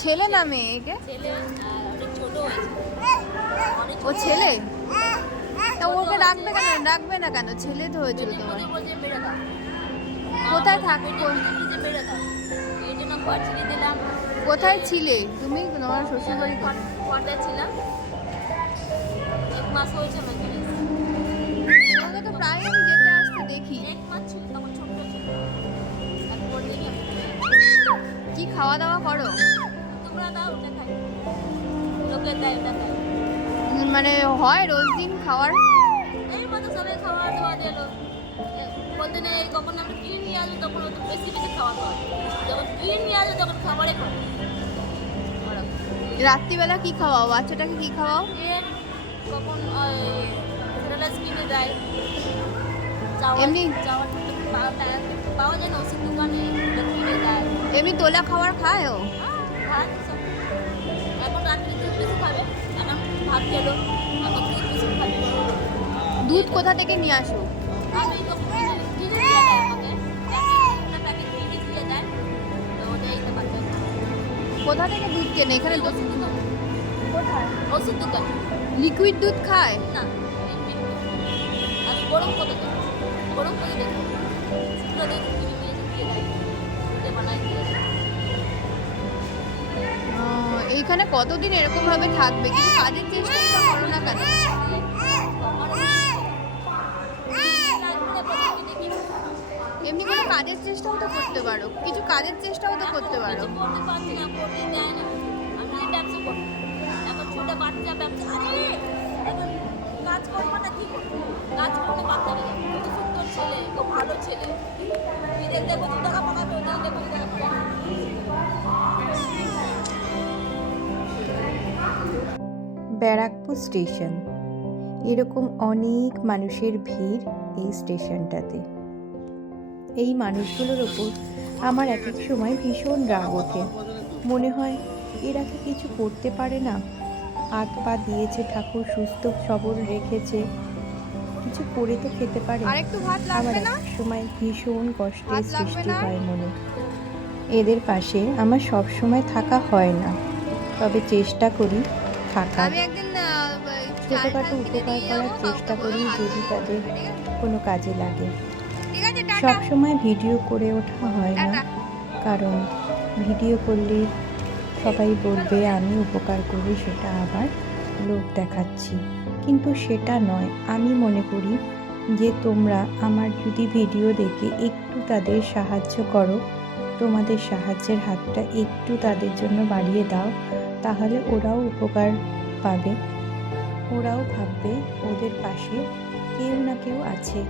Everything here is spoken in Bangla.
ছেলে না মেয়েকে? ছেলে আর অনেক ছোট হয়েছে। ও ছেলে? তা ওকে রাখবে কেন? রাখবে না কেন? ছেলে তো হয়েছিল তোমার। বলছে মেরে দাও। কোথায় থাকবো? মেরে দাও, এই জন্য ঘর ছিঁড়ে দিলাম। কোথায় ছিলে তুমি? তোমার শ্বশুর বাড়ি কোথায়? পর্দায় ছিলাম, 1 মাস হয়েছে আমি চলে এসেছি। তোমাকে তো প্রায় আমি যেতে আসতে দেখি। 1 মাস ছিল, তখন ছোট্ট ছিল। তারপর থেকে আমি কি খাওয়া দাওয়া করো? তোমরা দাও, ওটা খাই, লোকে দেয় ওটা খাই। মানে হয় রোজ দিন খাওয়ার? এই মতো সবাই খাওয়া দাওয়া দিল। বলতে নেই কখন আমরা কিনে নিয়ে আসবো, তখন ওদের বেশি বেশি খাওয়া দাওয়া। যখন কিনে নিয়ে আসবো তখন খাবারে খাবো। রাত্রিবেলা কি খাওয়াও? বাচ্চাটাকে কি খাওয়াও? কখন সেরেলাক্স কিনে দেয়, এমনি পাওয়া যায় না ওষুধ দোকানে, ওটা কিনে দেয়। এমনি তোলা খাবার খায় ও? ভাত সব। এখন রাত্রে দুধ বেশি খাবে, এখন ভাত খেলো, এখন দুধ বেশি খাবে। দুধ কোথা থেকে নিয়ে আসো? আমি তো কিনে দিয়ে দেয় আমাকে, প্যাকেট কিনে দিয়ে দেয়, তো ওটাই তো বাচ্চা। কোথা থেকে দুধ কেনে? এখানে তো ওষুধ দোকান, কোথায়? ওষুধ দোকান লিকুইড দুধ খায়? না, এমনি আমি গরম করে দেবো, গরম করে দেবো, শুকনো দুধ কিনে নিয়ে এসে দিয়ে দেয়, দুধে বানাই দিয়ে দেয়। এইখানে কতদিন এরকম ভাবে থাকবে? কিছু কাজের চেষ্টা করো না কেন? এমনি কোনো কাজের চেষ্টাও তো করতে পারো, কিছু কাজের চেষ্টাও তো করতে পারো। করতে পারছি না, করতে দেয় না। আমি ব্যবসা করবো, এখন ছোট বাচ্চা ব্যবসা, আরে এখন কাজ করবো না, কি করবো? কাজ করতে বাচ্চা নেই, খুব সুন্দর ছেলে, খুব ভালো ছেলে, বিদেশ দেখো 2 টাকা পাঠাবে, ওদের দেখো 2 টাকা পাঠাবে। ব্যারাকপুর স্টেশন, এরকম অনেক মানুষের ভিড় এই স্টেশনটাতে। এই মানুষগুলোর ওপর আমার এক এক সময় ভীষণ রাগ ওঠে। মনে হয় এরা কি কিছু করতে পারে না? হাত পা দিয়েছে ঠাকুর, সুস্থ সবল রেখেছে, কিছু করে তো খেতে পারে। আমার এক এক সময় ভীষণ কষ্টের সৃষ্টি হয় মনে। এদের পাশে আমার সব সময় থাকা হয় না, তবে চেষ্টা করি থাকার। ছোটোখাটো উপকার করার চেষ্টা করি যদি তাদের কোনো কাজে লাগে। সব সময় ভিডিও করে ওঠা হয় না, কারণ ভিডিও করলে সবাই বলবে আমি উপকার করি, সেটা আবার লোক দেখাচ্ছি, কিন্তু সেটা নয়। আমি মনে করি যে তোমরা আমার যদি ভিডিও দেখে একটু তাদের সাহায্য করো, তোমাদের সাহায্যের হাতটা একটু তাদের জন্য বাড়িয়ে দাও, তাহলে ওরাও উপকার পাবে, ওরাও ভাববে ওদের পাশে কেউ না কেউ আছে।